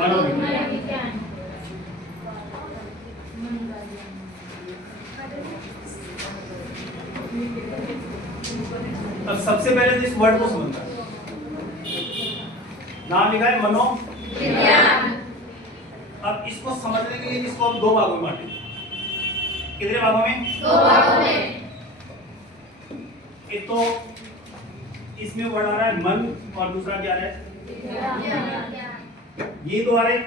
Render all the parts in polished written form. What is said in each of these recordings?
मनोविज्ञान। अब सबसे पहले तो इस वर्ड को समझना, नाम लिखा है मनोविज्ञान। अब इसको समझने के लिए इसको हम दो भागों में बांटेंगे। कितने भागों में? दो भागों में। एक तो इसमें वर्ड आ रहा है मन और दूसरा क्या आ रहा है? ये दो आ रहे।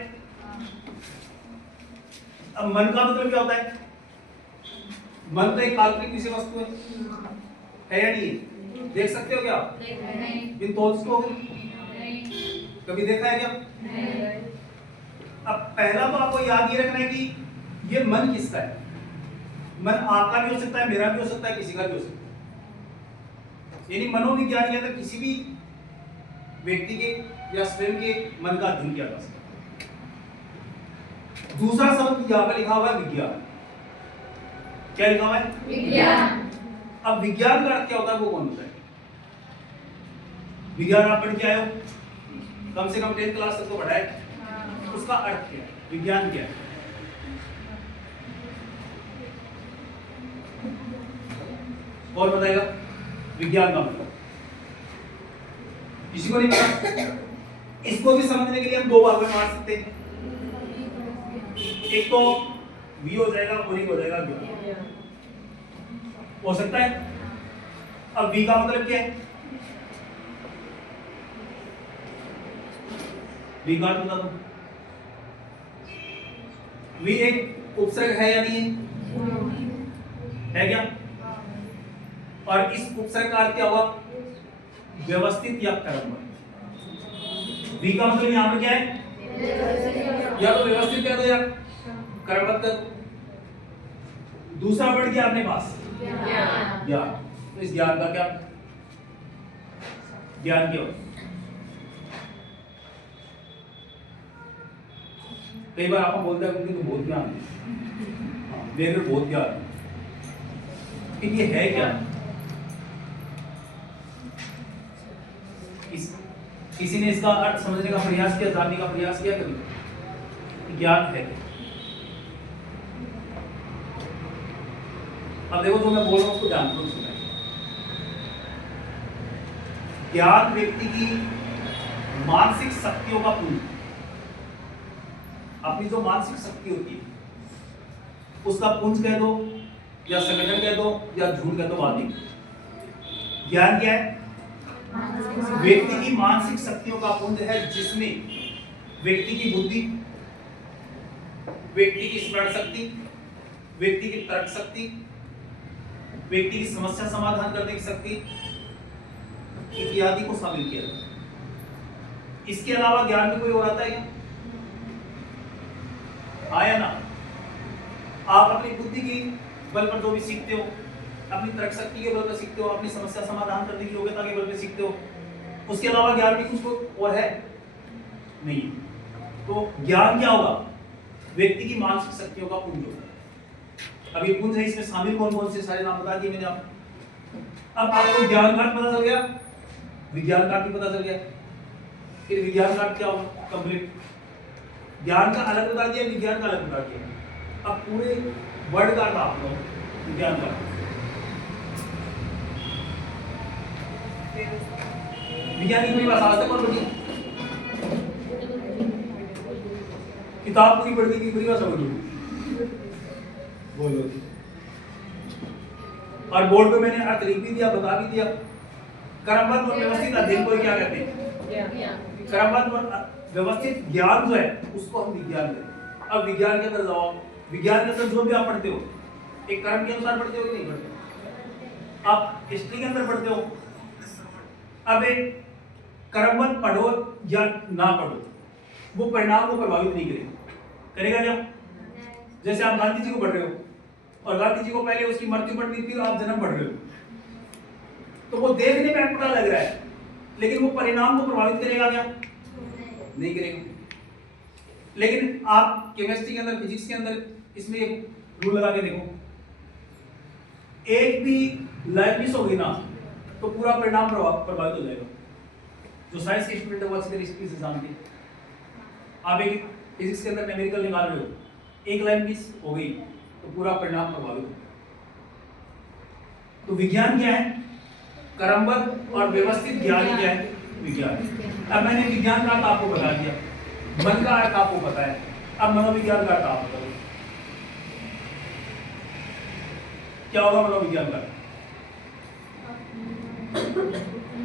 अब मन का मतलब क्या होता है? मन तो एक काल्पनिक विषय वस्तु है या नहीं? देख सकते हो क्या? नहीं। बिन तौल को कभी देखा है क्या? नहीं। अब पहला तो आपको याद ये रखना है कि ये मन किसका है। मन आपका भी हो सकता है, मेरा भी हो सकता है, किसी का भी हो सकता है। यानी मनोविज्ञान के अंदर किसी भी व्यक्ति के या स्वयं के मन का अध्ययन किया जा सकता है। दूसरा शब्द यहाँ पर लिखा हुआ है विज्ञान। क्या लिखा हुआ है? विज्ञान। अब विज्ञान का अर्थ क्या होता है वो कौन होता है? विज्ञान आप पढ़ के आए हो, कम से कम 10th क्लास तक तो पढ़ा है। उसका अर्थ क्या है? विज्ञान क्या है? कौन बताएगा विज्ञान का मतलब? किसी को नहीं पता। इसको भी समझने के लिए हम दो भागों में बांट सकते हैं। एक तो वी हो जाएगा और एक हो जाएगा ज्ञान। हो सकता है। अब वी का मतलब क्या है? वी का बता दो। वी एक उपसर्ग है या नहीं है क्या? और इस उपसर्ग का अर्थ क्या होगा? व्यवस्थित या क्रमबद्ध। वी का मतलब यहां पर क्या है? या तो व्यवस्थित कर दो या क्रमबद्ध कर दो। दूसरा वर्ड क्या अपने पास? ज्ञान। तो इस ज्ञान का क्या? ज्ञान क्या होता है? कई बार आपको बोलता है कि तो बहुत ज्ञान है, मेरे में बहुत ज्ञान है, लेकिन ये है क्या? किसी ने इसका अर्थ समझने का प्रयास किया, जानने का प्रयास किया कभी? ज्ञान है क्या? अब देखो जो मैं बोल रहा हूं उसको जानपूर्वक सुना। ज्ञान व्यक्ति की मानसिक शक्तियों का पुंज। अपनी जो मानसिक शक्ति होती है उसका पुंज कह दो या संगठन कह दो या झूठ कह दो, बात नहीं। ज्ञान क्या है? व्यक्ति की मानसिक शक्तियों का पुंज है जिसमें व्यक्ति की बुद्धि, व्यक्ति की स्मरण शक्ति, व्यक्ति की तर्क शक्ति, व्यक्ति की समस्या समाधान करने की शक्ति इत्यादि को शामिल किया जाता है। इसके अलावा ज्ञान में कोई और आता है क्या? आया ना? आप अपनी बुद्धि की बल पर जो भी सीखते हो, अपनी तर्क शक्ति के बल पर सीखते हो, अपनी समस्या समाधान करने की योग्यता के बल पर सीखते हो, उसके अलावा ज्ञान भी कुछ और है नहीं। तो ज्ञान क्या होगा? व्यक्ति की मानसिक शक्तियों का पुंज होगा। अब ये पुंज है, इसमें शामिल कौन कौन से सारे नाम बता दिए मैंने आपको। अब आपको ज्ञान का पता चल गया, विज्ञान का भी पता चल गया। फिर विज्ञान का क्या होगा? कंप्लीट। ज्ञान का अलग बता दिया, विज्ञान का अलग बता दिया। अब पूरे वर्ड का अर्थ आपको विज्ञान का। विज्ञान की पूरी भाषा आज तक कौन पढ़ी? किताब पूरी पढ़ दी, पूरी भाषा बोलो बोलो। और बोर्ड पे मैंने अर्थ लिख भी दिया, बता भी दिया। क्रमबद्ध और व्यवस्थित अध्ययन को क्या कहते हैं? क्रमबद्ध और व्यवस्थित ज्ञान जो है उसको हम विज्ञान कहते हैं। अब विज्ञान के अंदर जाओ, विज्ञान के अंदर जो भी आप पढ़ते हो एक क्रम के अनुसार पढ़ते हो कि नहीं पढ़ते? आप हिस्ट्री के अंदर पढ़ते हो। अब एक क्रमबद्ध पढ़ो या ना पढ़ो वो परिणाम को प्रभावित नहीं करेगा क्या? जैसे आप गांधी जी को पढ़ रहे हो और गांधी जी को पहले उसकी मृत्यु पढ़नी थी, आप जन्म पढ़ रहे हो, तो वो देखने में पता लग रहा है, लेकिन वो परिणाम को प्रभावित करेगा क्या? नहीं करेगा। लेकिन आप केमिस्ट्री के अंदर, फिजिक्स के अंदर इसमें रूल लगा के देखो, एक भी लाइन मिस हो गई ना तो पूरा परिणाम प्रभावित हो जाएगा। जो साइंस के स्टूडेंट है वो अच्छी तरीके से जानते हैं। आप एक फिजिक्स के अंदर न्यूमेरिकल निकाल रहे हो, एक लाइन मिस हो गई तो पूरा परिणाम प्रभावित होता है। तो विज्ञान क्या है? क्रमबद्ध और व्यवस्थित ज्ञान क्या है? विज्ञान। अब मैंने विज्ञान का अर्थ आपको बता दिया, मन का अर्थ आपको पता है, अब मनोविज्ञान का अर्थ आप बताओ क्या होगा मनोविज्ञान का?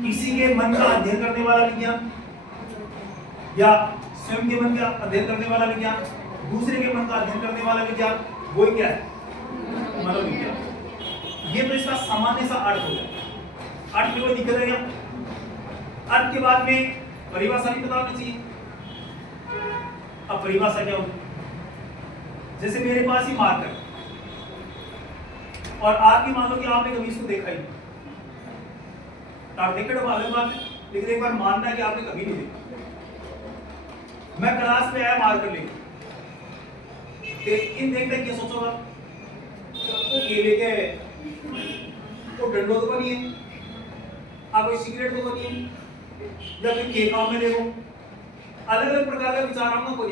किसी के मन का अध्ययन करने वाला विज्ञान, या स्वयं के मन का अध्ययन करने वाला विज्ञान, दूसरे के मन का अध्ययन करने वाला विज्ञान, वही क्या है? मनोविज्ञान। ये तो इसका सामान्य सा अर्थ हो गया। अर्थ में कोई दिक्कत है क्या? अर्थ के बाद में परिभाषा भी पता होनी चाहिए। अब परिभाषा क्या होगी? जैसे मेरे पास ही मार्कर और आपकी मान लो कि आपने कभी इसको देखा ही नहीं, आप देखे तो अलग बात है, लेकिन एक बार मानना है कि आपने कभी नहीं देखा। मैं क्लास में आया मार्कर लेके, इन देखते क्या सोचोगा? वो केले के तो डंडो तो नहीं है, आप कोई सिगरेट तो नहीं है, या कोई केक में देखो, अलग अलग प्रकार का विचार हम को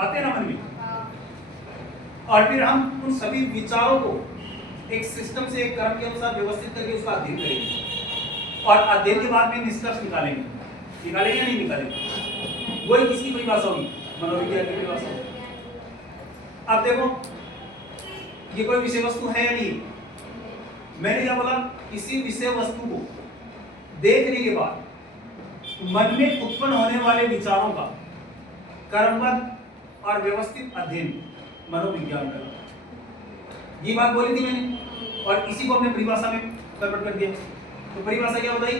आते ना मन में, और फिर हम उन सभी विचारों को एक सिस्टम से, एक क्रम के अनुसार व्यवस्थित करके उसका अध्ययन करेंगे, और अध्ययन के बाद में निष्कर्ष निकालेंगे। निकालेंगे या नहीं निकालेंगे? वही किसकी परिभाषा होगी? मनोविज्ञान की परिभाषा होगी। अब देखो ये कोई विषय वस्तु है या नहीं? मैंने क्या बोला? किसी विषय वस्तु को देखने के बाद मन में उत्पन्न होने वाले विचारों का क्रमबद्ध और व्यवस्थित अध्ययन मनोविज्ञान का। ये बात बोली थी मैंने, और इसी को हमने परिभाषा में कन्वर्ट कर दिया। तो परिभाषा क्या बताई?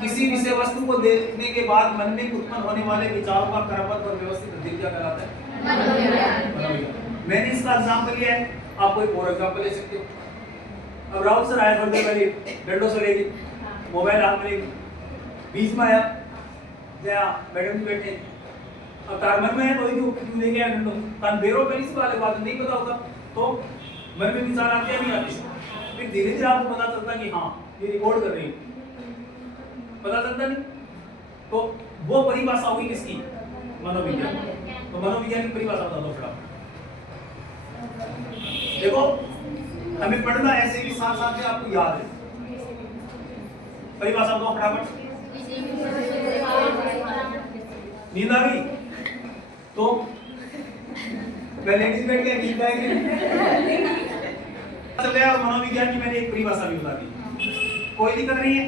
किसी विषय वस्तु को देखने के बाद मन में उत्पन्न होने वाले विचारों का क्रमबद्ध और व्यवस्थित अध्ययन क्या कहलाता है? मनोविज्ञान। मैंने इसका एग्जाम्पल लिया है, आप कोई और एग्जाम्पल ले सकते हो। अब राहुल सर आए थोड़ी देर पहले, डंडो से लेके मोबाइल हाथ में लेके, बीच में आया जया मैडम जी बैठे, अब तार मन में है तो क्यों लेके आया डंडो? तान बेरो पहली सी बात नहीं पता होता तो मन में विचार आते हैं नहीं आते, फिर धीरे धीरे आपको पता चलता कि हाँ ये रिकॉर्ड कर रही है, पता चलता नहीं। तो वो परिभाषा होगी किसकी? मनोविज्ञान। तो मनोविज्ञान की परिभाषा बता दो फटाफट। देखो हमें पढ़ना ऐसे भी साथ साथ में आपको याद है। परिभाषा बताओ फटाफट। नींद आ गई? तो लेडीज बैठ के नींद आएगी। मनोविज्ञान की मैंने एक परिभाषा भी बता दी, कोई दिक्कत नहीं है।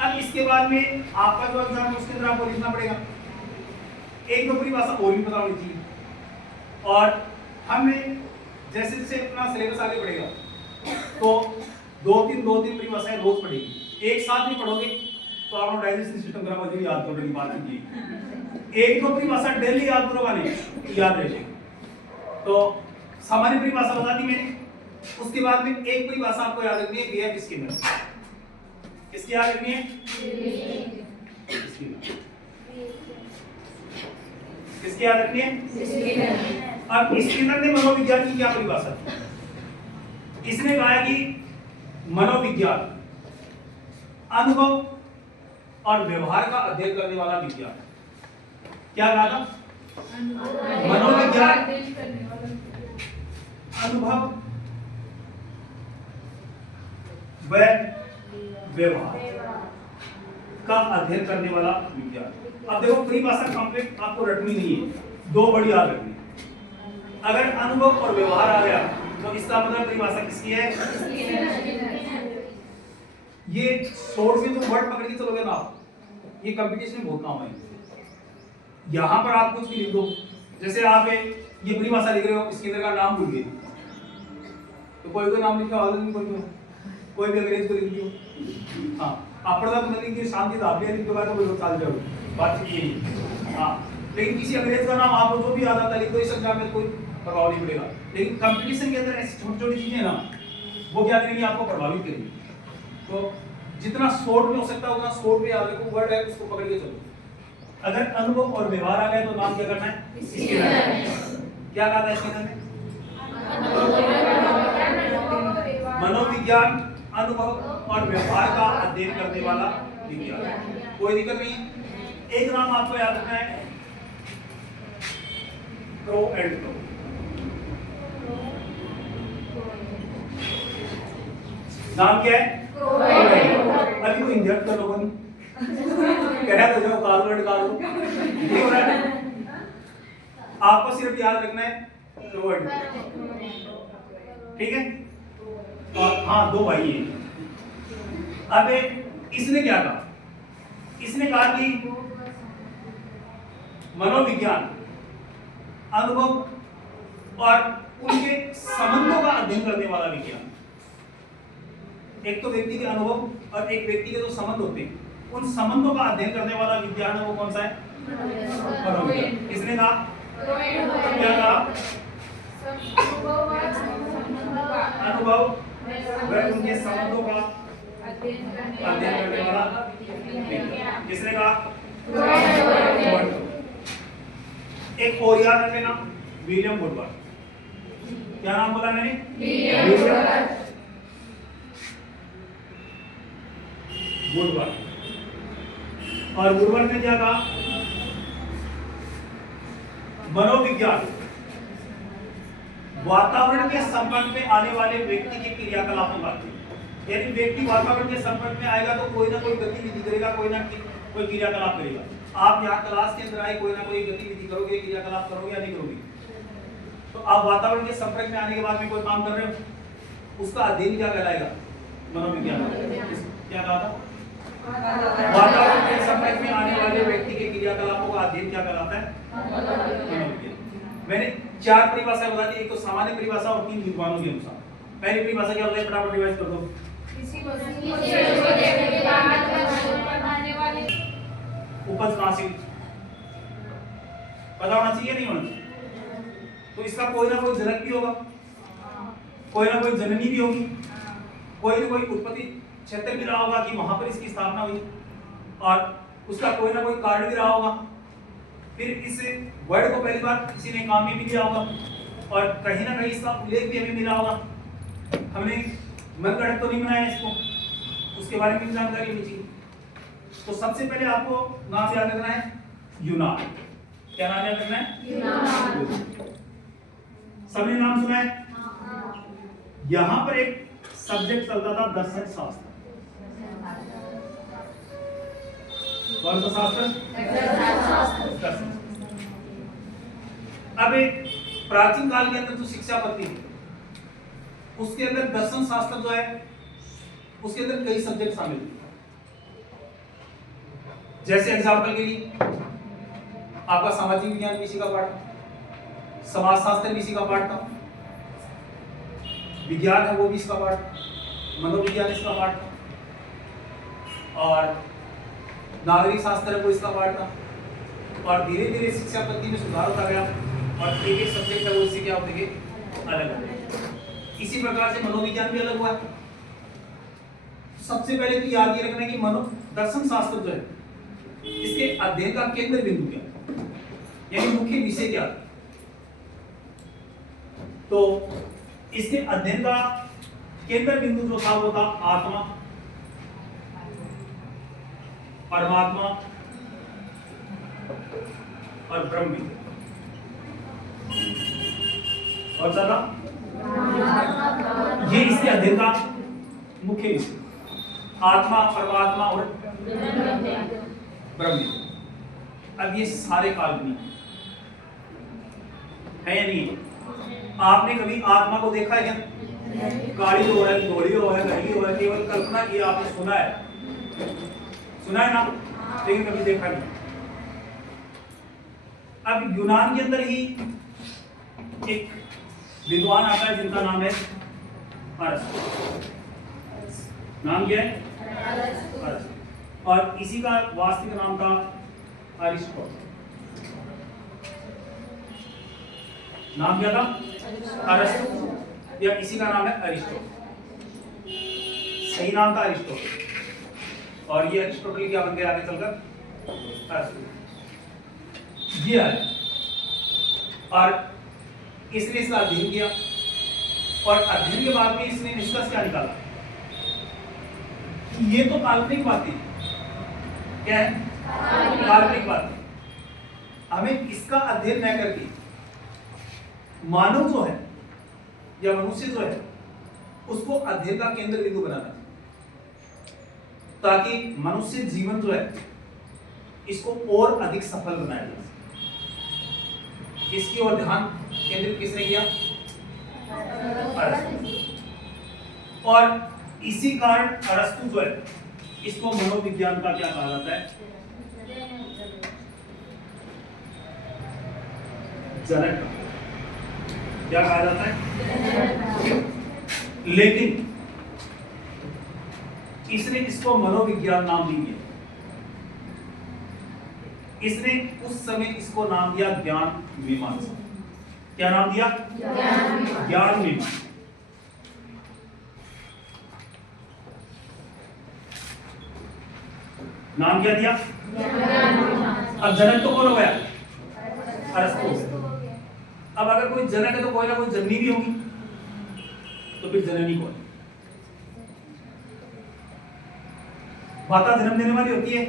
अब इसके बाद में आपका जो एग्जाम है उसके अंदर आपको लिखना पड़ेगा, एक दो परिभाषा और भी पता होनी चाहिए, और हमें जैसे जैसे अपना सिलेबस आगे बढ़ेगा तो दो तीन परिभाषाएं रोज पढ़ेगी। एक साथ नहीं पढ़ोगे तो आप डाइजेशन सिस्टम खराब हो जाएगी, याद करने की बात कीजिए। एक दो परिभाषा डेली याद करोगा नहीं, याद रहेगी। तो सामान्य परिभाषा बता दी मैंने, उसके बाद में एक परिभाषा आपको याद रखनी है, बीएफ स्किनर। किसकी याद रखनी है? किसकी याद रखनी है? अब स्किनर ने मनोविज्ञान की क्या परिभाषा दी? इसने कहा कि मनोविज्ञान अनुभव और व्यवहार का अध्ययन करने वाला विज्ञान। क्या कहा था? मनोविज्ञान अनुभव व व्यवहार का अध्ययन करने वाला विज्ञान। अब देखो परिभाषा कंप्लीट आपको रटनी नहीं है, दो बड़ी याद रखनी। अगर अनुभव और व्यवहार आ गया तो इसका मतलब परिभाषा किसकी है? ये शॉर्ट में तो वर्ड पकड़ के चलोगे ना आप, ये कंपटीशन में बहुत काम आएंगे। यहाँ पर आप कुछ भी लिख दो, जैसे आप ये परिभाषा लिख रहे हो, इसके अंदर का नाम भूल गए तो कोई नाम लिखा, कोई भी अंग्रेज को लिख लियो। हाँ, आप प्रधानमंत्री की शांति दाबिया लिख दो तो चाल जाओ, बातचीत यही। हाँ, लेकिन किसी अंग्रेज का नाम आपको जो भी याद आता लिख दो, इस एग्जाम में कोई प्रभाव नहीं पड़ेगा। लेकिन कंपटीशन के अंदर ऐसी छोटी छोटी चीजें ना, वो क्या करेंगी? आपको प्रभावित करेंगी। तो जितना शॉर्ट में हो सकता है उतना शॉर्ट में याद रखो, वर्ड है उसको पकड़ के चलो। अगर अनुभव और व्यवहार आ गया तो नाम क्या करना है? क्या कहा था स्किनर ने? मनोविज्ञान अनुभव और व्यवहार का अध्ययन करने वाला विज्ञान। कोई दिक्कत नहीं। एक नाम आपको याद रखना है, प्रो एंड प्रो। नाम क्या है? अभी कोई इंजर्ट कर लोगों ने कह रहा तो जाओ काल वर्ड काल नहीं हो रहा है। आपको सिर्फ याद रखना है प्रो एंड प्रो, ठीक है। और हाँ, दो भाई हैं। अब इसने क्या कहा? इसने कहा कि मनोविज्ञान अनुभव और उनके संबंधों का अध्ययन करने वाला विज्ञान। एक तो व्यक्ति के अनुभव और एक व्यक्ति के जो संबंध होते हैं, उन संबंधों का अध्ययन करने वाला विज्ञान है, वो कौन सा है? मनोविज्ञान। किसने कहा? क्या कहा? अनुभव व उनके संबंधों का अध्ययन करने वाला विज्ञान। किसने कहा? एक और याद रख लेना, विलियम वुडवर्ड। क्या नाम बोला मैंने? वुडवर्ड। और वुडवर्ड ने क्या कहा? मनोविज्ञान वातावरण के संपर्क में आने वाले व्यक्ति के क्रियाकलापों का, यानी व्यक्ति वातावरण के संपर्क में आएगा तो कोई ना कोई गतिविधि करेगा, कोई ना कोई क्रियाकलाप करेगा। आप यहाँ क्लास के अंदर आए, कोई ना कोई गतिविधि करोगे, क्रियाकलाप करोगे या नहीं करोगे? तो आप वातावरण के संपर्क में आने के बाद में कोई काम कर रहे हो, उसका अध्ययन क्या कहलाएगा? मनोविज्ञान। क्या कहा था? वातावरण के संपर्क में आने वाले व्यक्ति के क्रियाकलापों का अध्ययन क्या कहलाता है? मनोविज्ञान। मैंने 4 परिभाषाएं बता दी, एक तो सामान्य परिभाषा और 3 विद्वानों के अनुसार। पहली परिभाषा क्या होता है? फटाफट रिवाइज कर दो। उपज कहां से? पता होना चाहिए, नहीं होना चाहिए? तो इसका कोई ना कोई जनक भी होगा, कोई ना कोई जननी भी होगी, कोई ना कोई उत्पत्ति क्षेत्र भी रहा होगा कि वहां पर इसकी स्थापना हुई, और उसका कोई ना कोई कारण भी रहा होगा। फिर इस वर्ड को पहली बार किसी ने काम में भी लिया होगा, और कहीं ना कहीं इसका उल्लेख भी हमें मिला होगा। हमने मन गढ़ तो नहीं बनाया इसको, उसके बारे में जानकारी होनी चाहिए। तो सबसे पहले आपको नाम याद रखना है यूनान। क्या नाम याद रखना है? यूनान। सबने नाम सुना है? यहां पर एक सब्जेक्ट चलता था दर्शन शास्त्र। कौन सा शास्त्र? दर्शन। अब एक प्राचीन काल के अंदर जो शिक्षा पद्धति है, उसके अंदर दर्शन शास्त्र जो है, उसके अंदर कई सब्जेक्ट शामिल थे। जैसे एग्जाम्पल के लिए आपका सामाजिक विज्ञान भी इसी का पार्ट था, समाजशास्त्र भी इसी का पार्ट था, विज्ञान है वो भी इसका पार्ट था, मनोविज्ञान इसका पार्ट था, और नागरिक शास्त्र है वो इसका पार्ट था। और धीरे धीरे शिक्षा पद्धति में सुधार होता गया, और एक एक सब्जेक्ट है वो इससे क्या होते गए? अलग हो गए। इसी प्रकार से मनोविज्ञान भी अलग हुआ है। सबसे पहले तो याद ये रखना है कि दर्शन शास्त्र जो है, इसके अध्ययन का केंद्र बिंदु क्या है, यानी मुख्य विषय क्या है? तो इसके अध्ययन का केंद्र बिंदु जो था वो था आत्मा, परमात्मा और ब्रह्म। और ज्यादा ये इसके अध्ययन का मुख्य विषय, आत्मा, परमात्मा और ब्रह्म। अब ये सारे काल्पनिक है या नहीं? आपने कभी आत्मा को देखा है क्या? गाड़ी हो है, घोड़ी हो है, घड़ी हो है, केवल कल्पना की, आपने सुना है ना, लेकिन कभी देखा नहीं। अब यूनान के अंदर ही एक विद्वान आता है जिनका नाम है अरस्तु। नाम क्या है? अरस्तु। और इसी का वास्तविक नाम था अरिस्टोटल। नाम क्या था? अरस्तु, या इसी का नाम है अरिस्टोटल। सही नाम था अरिस्टोटल, और ये अरिस्टोटल क्या बन गया आगे चलकर? अरस्तु। ये है, और इसने इसका अध्ययन किया, और अध्ययन के बाद में इसने निष्कर्ष क्या निकाला? ये तो काल्पनिक बातें, क्या है? काल्पनिक बात। हमें इसका अध्ययन न करके मानव जो है या मनुष्य जो है उसको अध्ययन का केंद्र बिंदु बनाना चाहिए, ताकि मनुष्य जीवन जो है इसको और अधिक सफल बनाया जा सके। इसकी ओर ध्यान केंद्रित किसने किया? अरस्तु। और इसी कारण अरस्तु जो है इसको मनोविज्ञान का क्या कहा जाता है? जनक। क्या कहा जाता है? लेकिन इसने इसको मनोविज्ञान नाम नहीं दिया, इसने उस समय इसको नाम दिया ज्ञान मीमांसा। क्या नाम दिया? ज्ञान मीमांसा। नाम क्या दिया? अब जनक तो कौन हो गया? अरस्तु। अब अगर कोई जनक है तो कोई ना कोई जननी भी होगी, तो फिर जननी कौन? माता जन्म देने वाली होती है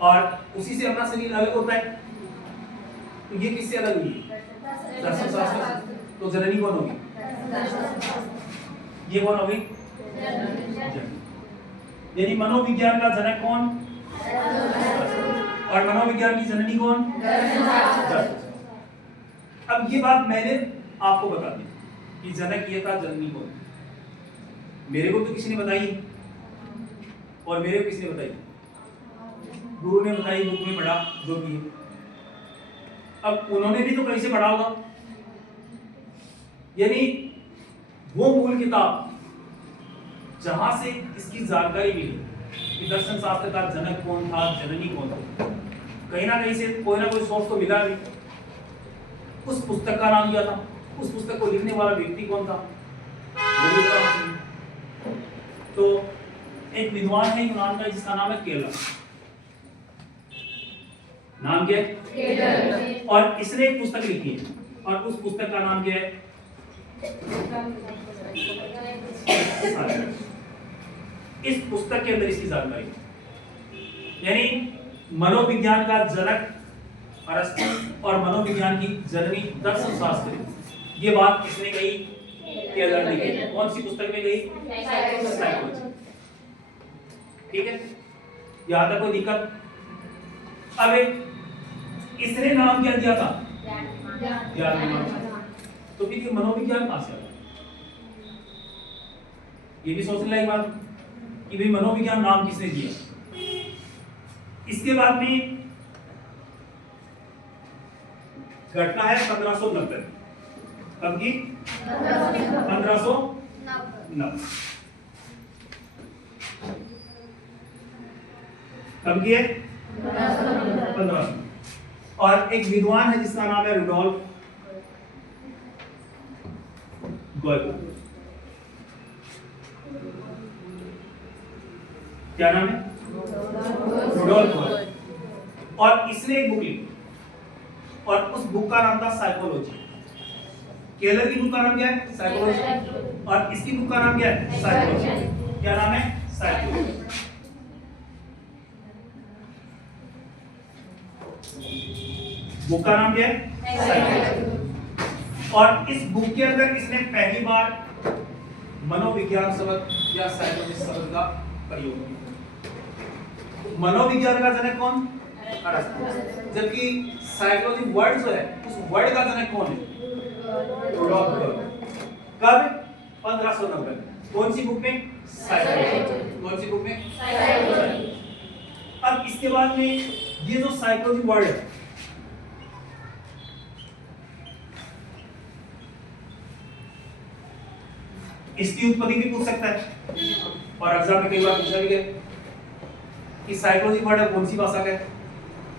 और उसी से अपना शरीर अलग होता है, तो ये किससे अलग हुई? दर्शनशास्त्र। तो जननी कौन होगी? ये कौन होगी? यानी मनोविज्ञान का जनक कौन? और मनोविज्ञान की जननी कौन? अब ये बात मैंने आपको बता दी कि जनक ये था, जननी कौन। मेरे को तो किसी ने बताई और मेरे को किसने बताई? गुरु ने बताई, बुक में पढ़ा जो भी है। अब उन्होंने भी तो कहीं से पढ़ा होगा, यानी वो मूल किताब जहां से इसकी जानकारी मिली कि दर्शन शास्त्र का जनक कौन था, जननी कौन था, कहीं ना कहीं से कोई ना कोई सोर्स तो मिला भी। उस पुस्तक का नाम क्या था? उस पुस्तक को लिखने वाला व्यक्ति कौन था? तो एक विद्वान है यूनान का जिसका नाम है केलर। नाम क्या है? और इसने एक पुस्तक लिखी है और उस पुस्तक का नाम क्या है? इस पुस्तक के अंदर इसकी जानकारी, यानी मनोविज्ञान का जनक अरस्तु और मनोविज्ञान की जननी दर्शन शास्त्री, ये बात किसने कही? केलर ने कही। कौन सी पुस्तक में गई? साइकोलॉजी। ठीक है, यहां तक कोई दिक्कत? अब इसने नाम क्या दिया था? ज्ञान मीमांसा। तो फिर ये मनोविज्ञान कहां से आया? ये भी सोचने लायक बात कि भाई मनोविज्ञान नाम किसने दिया। इसके बाद में घटना है 1590। कब की? 1590। कब की है? 1500। और एक विद्वान है जिसका नाम है रुडोल्फ गोएबल। क्या नाम है? रुडोल्फ गोएबल। और इसने एक बुक लिखी और उस बुक का नाम था साइकोलॉजी। केलर की बुक का नाम क्या है? साइकोलॉजी। और इसकी बुक का नाम क्या है? साइकोलॉजी। क्या नाम है? साइकोलॉजी। बुक का नाम क्या है? साइकोलॉजी। और इस बुक के अंदर इसने पहली बार मनोविज्ञान शब्द या साइकोलॉजी शब्द का प्रयोग किया। मनोविज्ञान का जनक कौन? अरस्तु। जबकि साइकोलॉजी वर्ड जो है उस वर्ड का जनक कौन है? रुडोल्फ गोएबल। कब? 1590। कौन सी बुक में? साइकोलॉजी। कौन सी बुक में? साइकोलॉजी। अब इसके बाद में ये जो साइकोलॉजी वर्ड है, इसकी उत्पत्ति भी पूछ सकता है और एग्जाम में कई बार पूछा भी गया कि साइकोलॉजी वर्ड है कौन सी भाषा का है,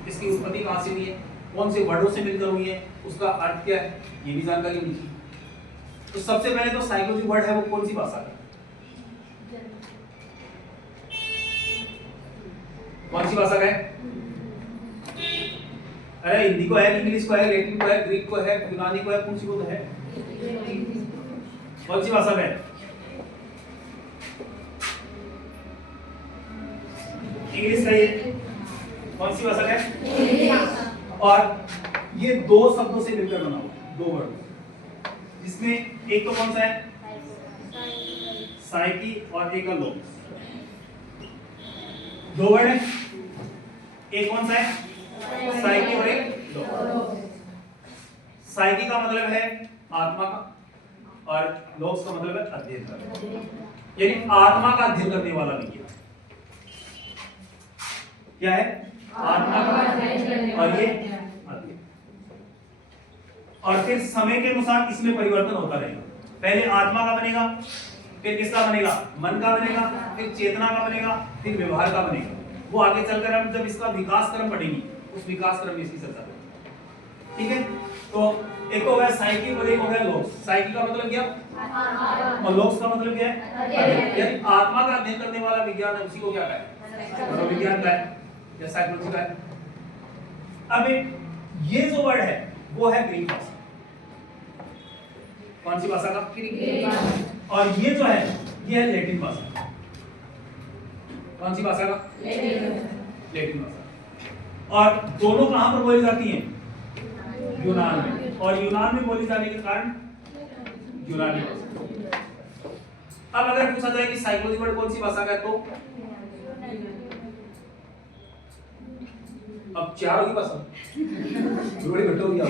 इसकी उत्पत्ति कहां से हुई है, कौन से वर्डों से मिलकर हुई है, उसका अर्थ क्या है, ये भी जानकारी लिखी। तो सबसे पहले तो साइकोलॉजी वर्ड है वो कौन सी भाषा का? कौन सी भाषा का है? अरे हिंदी को है, इंग्लिश को है, लैटिन को है, ग्रीक को है, यूनानी को है, कौन सी को तो है? कौन सी भाषा का है? इंग्लिश का ये कौन सी भाषा का है? और ये दो शब्दों से मिलकर बना हुआ है, दो वर्ड, जिसमें एक तो कौन सा है? साइकी और एक लोगोस। दो वर्ड है, एक कौन सा है? साइकी और एक लोगोस। साइकी का मतलब है आत्मा का और लोगोस का मतलब है अध्ययन करना, यानी आत्मा का अध्ययन करने वाला विज्ञान। क्या है? आत्मा का और ये अध्ययन। और फिर समय के अनुसार इसमें परिवर्तन होता रहेगा। पहले आत्मा का बनेगा, फिर किसका बनेगा? मन का बनेगा, फिर चेतना का बनेगा, फिर व्यवहार का बनेगा। वो आगे चलकर हम जब इसका विकास क्रम पढ़ेंगे, उस विकास क्रम में इसकी चर्चा करेंगे। ठीक है, तो एक हो गया साइकी और एक हो गया लोगोस। साइकी का मतलब क्या और लोगोस का मतलब क्या है? यानी आत्मा का अध्ययन करने वाला विज्ञान है, उसी को क्या कहते हैं? मनोविज्ञान का है या साइकोलॉजी का है। अब ये जो वर्ड है वो है ग्रीक भाषा। कौन सी भाषा का? ग्रीक। और ये जो है ये है लैटिन भाषा। कौन सी भाषा का? लैटिन भाषा। और दोनों कहां पर बोली जाती हैं? यूनान में। और यूनान में बोली जाने के कारण यूनानी भाषा। अब अगर पूछा जाए कि साइकोलॉजी वर्ड कौन सी भाषा का है, तो अब चार होगी भाषा, बड़ी घट हो गया।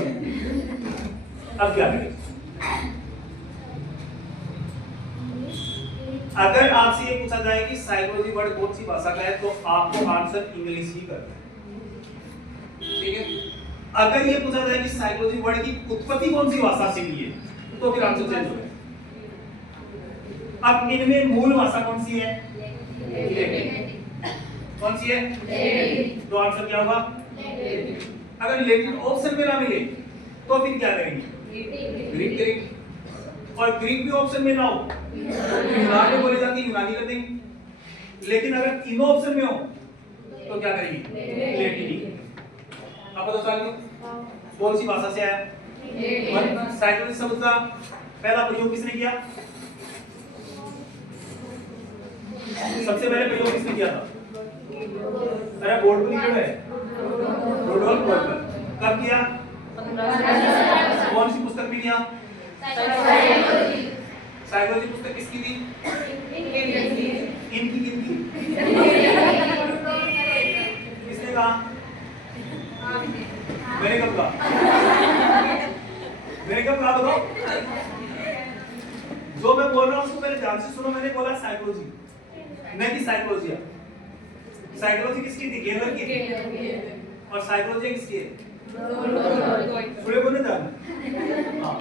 अब क्या करें? अगर आपसे ये पूछा जाए कि साइकोलॉजी वर्ड कौन सी भाषा का है, तो आपको आंसर इंग्लिश ही करना है। ठीक है, अगर ये पूछा जाए कि साइकोलॉजी वर्ड की उत्पत्ति कौन सी भाषा से हुई है, तो फिर आंसर चेंज हो जाए। अब इनमें मूल भाषा कौन सी है? कौन सी है? तो आंसर क्या होगा? अगर लैटिन ऑप्शन में ना मिले तो फिर क्या करेंगे? ग्रीक करेंगे। और ग्रीक भी ऑप्शन में ना हो तो यूनान में बोली जाती है, यूनानी कर देंगे। लेकिन अगर तीनों ऑप्शन में हो तो क्या करेंगे? लैटिन। अब बताओ साल कौन सी भाषा से आया? साइकोलॉजी शब्द का पहला प्रयोग किसने किया? सबसे पहले प्रयोग किसने किया था? अरे बोर्ड पर लिखा है, रुडोल्फ बोर्डर। कब किया? कौन सी पुस्तक में किया? साइकोलॉजी पुस्तक किसकी थी? इनकी किसकी? किसने कहा? मैंने कब कहा? मैंने कब कहा बताओ? जो मैं बोल रहा हूं उसको पहले ध्यान से सुनो। मैंने बोला साइकोलॉजी, नहीं कि साइकोलॉजी। साइकोलॉजी किसकी थी? गेलर की। और साइकोलॉजी किसकी है? थोड़े बोलने जाना। हाँ,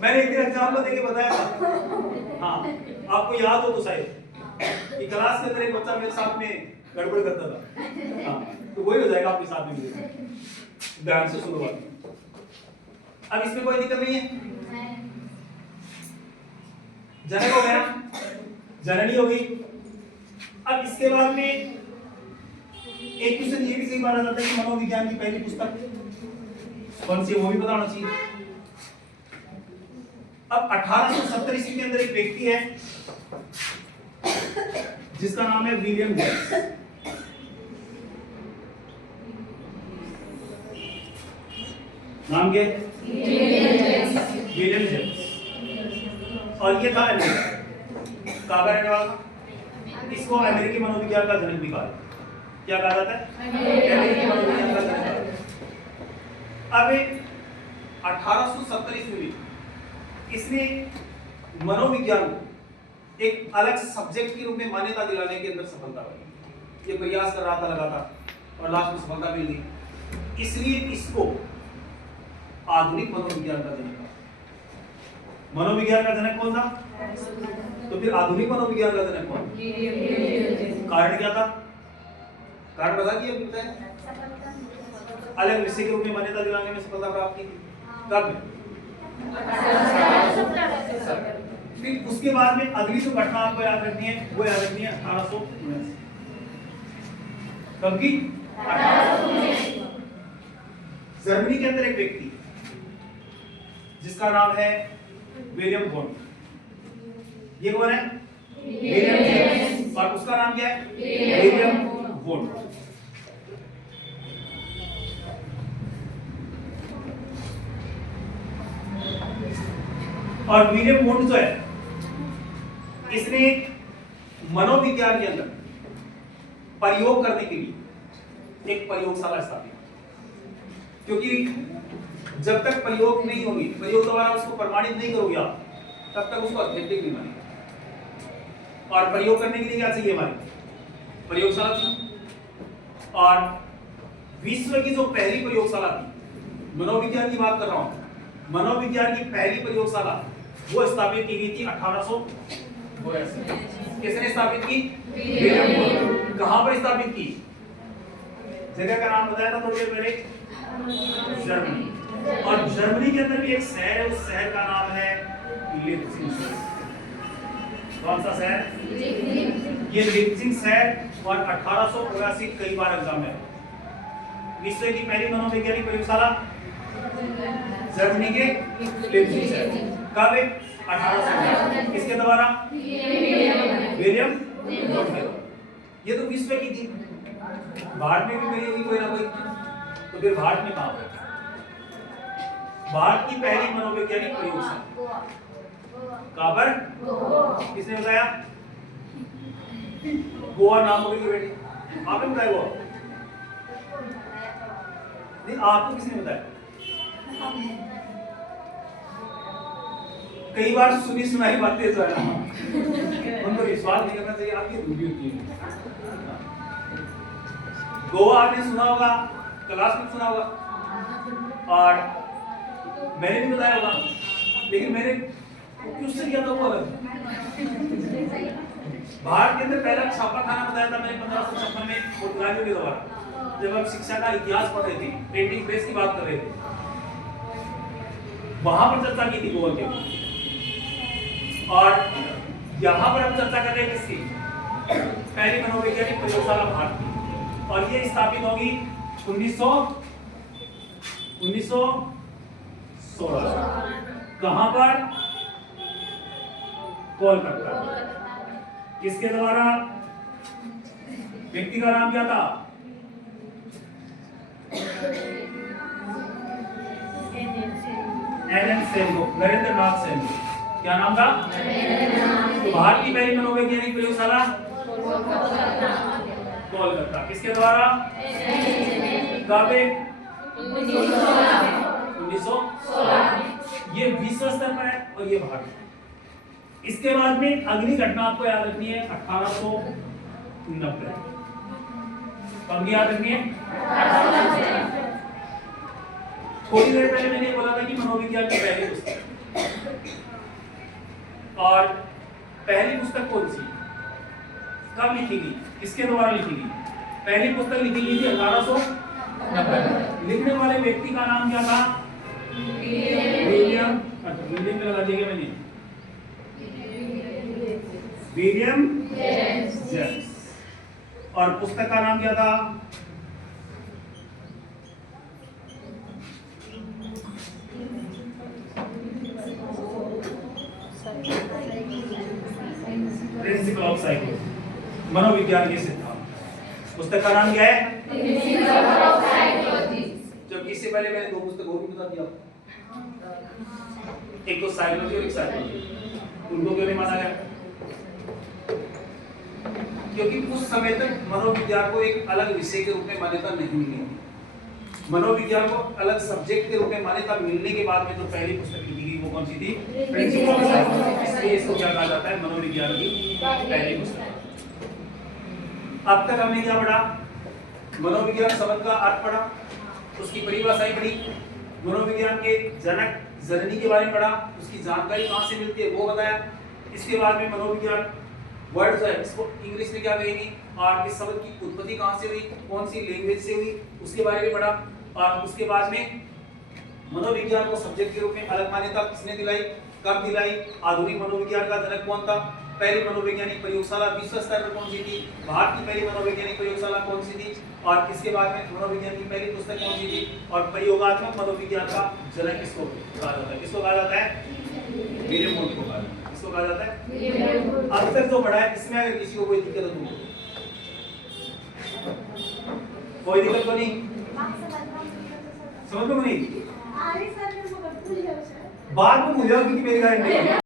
मैंने एक दिन एग्जाम्पल देके बताया था। हाँ, आपको याद हो तो शायद कि क्लास के अंदर एक बच्चा मेरे साथ में गड़बड़ करता था। हाँ, तो वही हो जाएगा आपके साथ में। ध्यान से सुनो बात। अब इसमें कोई दिक्कत नहीं है। जनक हो गया, जननी हो गई। अब इसके बाद में एक क्वेश्चन ये भी सही माना जाता है कि मनोविज्ञान की पहली पुस्तक कौन सी है, वो भी बताना चाहिए। अब 1870 ईस्वी के अंदर एक व्यक्ति है जिसका नाम है विलियम जेम्स। नाम क्या? William James. और ये था अमेरिका का रहने वाला। इसको अमेरिकी मनोविज्ञान का जनक भी कहा है। क्या कहा जाता है? अमेरिकी मनोविज्ञान का जनक। अब 1870 ईस्वी में इसने मनोविज्ञान को एक अलग सब्जेक्ट के रूप में मान्यता दिलाने के अंदर सफलता पाई। ये प्रयास कर रहा था लगातार और लास्ट में सफलता मिल गई। इसलिए इसको आधुनिक मनोविज्ञान का जनक कहा। मनोविज्ञान का जनक कौन था? तो फिर आधुनिक मनोविज्ञान का जनक कौन? कारण क्या था? कारण बता दिया। अलग विषय के रूप में मान्यता दिलाने में सफलता प्राप्त की। कब? फिर उसके बाद में अगली जो घटना आपको याद रखनी है वो याद रखनी है 1819। कब की? जर्मनी के अंदर एक व्यक्ति जिसका नाम है विलियम वॉन। ये कौन है? William James. और उसका नाम क्या है? विलियम मोंड। और विलियम मोंड जो है, इसने मनोविज्ञान के अंदर प्रयोग करने के लिए एक प्रयोगशाला स्थापित, क्योंकि जब तक प्रयोग नहीं होगी, प्रयोग द्वारा उसको प्रमाणित नहीं करोगे आप, तब तक उसको ऑथेंटिक नहीं मानेंगे। और प्रयोग करने के लिए क्या चाहिए? हमारी प्रयोगशाला थी। और विश्व की जो पहली प्रयोगशाला थी, मनोविज्ञान की बात कर रहा हूं, मनोविज्ञान की पहली प्रयोगशाला वो स्थापित की गई थी 1882। किसने स्थापित की? कहां पर स्थापित की? जगह का नाम बताया था थोड़ी देर पहले, जर्मनी। और जर्मनी के अंदर भी एक शहर है, उस शहर का नाम है लीप्जिग। कौन सा शहर? ये लीप्जिग शहर। और 1882 कई बार एग्जाम में, विश्व की पहली मनोवैज्ञानिक प्रयोगशाला जर्मनी के लीप्जिग शहर। कब? 1882। किसके द्वारा? विलियम मोंड। ये तो विश्व की थी, भारत में भी मिलेगी कोई ना कोई, तो फिर भारत में कहां? भारत की पहली मनोवैज्ञानिक प्रयोगशाला कहां पर? किसने बताया? गोवा नाम होगी बेटी, आपने बताया गोवा? नहीं, आपको किसने बताया? कई बार सुनी सुनाई बातें जो है ना, उनको विश्वास नहीं करना चाहिए, आपकी दूरी होती है। गोवा आपने सुना होगा, क्लास में सुना होगा, और मैंने भी बताया होगा, लेकिन मैंने क्वेश्चन किया था वो अलग। भारत के अंदर पहला छापा खाना बताया था मैंने 1556 में पुर्तगालियों के द्वारा, जब हम शिक्षा का इतिहास पढ़ रहे थे, प्रिंटिंग प्रेस की बात कर रहे थे, वहां पर चर्चा की थी गोवा के। और यहां पर हम चर्चा कर रहे हैं किसकी? पहली मनोवैज्ञानिक प्रयोगशाला भारत की, और ये स्थापित होगी 1916। कहां पर? कोलकाता। किसके द्वारा? व्यक्ति का नाम क्या था? एन सेन, नरेंद्र नाथ सेन। क्या नाम था? तो भारत की पहली मनोवैज्ञानिक प्रयोगशाला कोलकाता। किसके द्वारा? कब? 1916। ये विश्व स्तर पर है और ये भारत। इसके बाद में अगली घटना आपको याद रखनी है 1890। कब याद रखनी है? थोड़ी देर पहले मैंने बोला था कि मनोविज्ञान की पहली पुस्तक, और पहली पुस्तक कौन सी, कब लिखी गई, किसके द्वारा लिखी गई? पहली पुस्तक लिखी गई थी 1890। लिखने वाले व्यक्ति का नाम क्या था? विलियम। विलियम में लगा दिया मैंने, विलियम जेम्स। और पुस्तक का नाम क्या था? प्रिंसिपल ऑफ साइकोलॉजी, मनोविज्ञान के सिद्धांत। पुस्तक का नाम क्या है? Principle of psychology. जबकि इससे पहले मैंने दो पुस्तक और भी बता दिया, एक तो साइकोलॉजी और एक साइकोलॉजी। उनको क्यों नहीं माना गया? क्योंकि उस समय तक मनोविज्ञान को एक अलग विषय के रूप में मान्यता नहीं मिली। मनोविज्ञान को अलग सब्जेक्ट के रूप में मान्यता मिलने के बाद में जो पहली पुस्तक लिखी गई वो कौन सी थी? Principle of psychology. इसलिए इसको क्या कहा जाता है? मनोविज्ञान की पहली पुस्तक। अब तक हमने क्या पढ़ा? मनोविज्ञान शब्द का अर्थ पढ़ा, उसकी परिभाषाएं पढ़ी, मनोविज्ञान के जनक जननी के बारे में पढ़ा, उसकी जानकारी कहां से मिलती है वो बताया। इसके बाद में मनोविज्ञान वर्ड जो है इसको इंग्लिश में क्या कहेंगे, और इस शब्द की उत्पत्ति कहां से हुई, कौन सी लैंग्वेज से हुई, उसके बारे में पढ़ा। और उसके बाद में मनोविज्ञान को सब्जेक्ट के रूप में अलग मान्यता किसने दिलाई, कब दिलाई, आधुनिक मनोविज्ञान का जनक कौन था, पहली मनोवैज्ञानिक प्रयोगशाला विश्व स्तर पर कौन सी थी, भारत की पहली मनोवैज्ञानिक प्रयोगशाला कौन सी थी, और इसके बाद में मनोविज्ञान की पहली पुस्तक कौन सी थी, और प्रयोगात्मक मनोविज्ञान का जनक किसको कहा जाता है? किसको कहा जाता है? विलियम मोंड को कहा जाता है। किसको कहा जाता है? अब तक जो पढ़ा है इसमें अगर किसी को कोई दिक्कत हो तो कोई दिक्कत तो नहीं? समझ में नहीं? बाद में भूल जाओगी कि मेरी गारंटी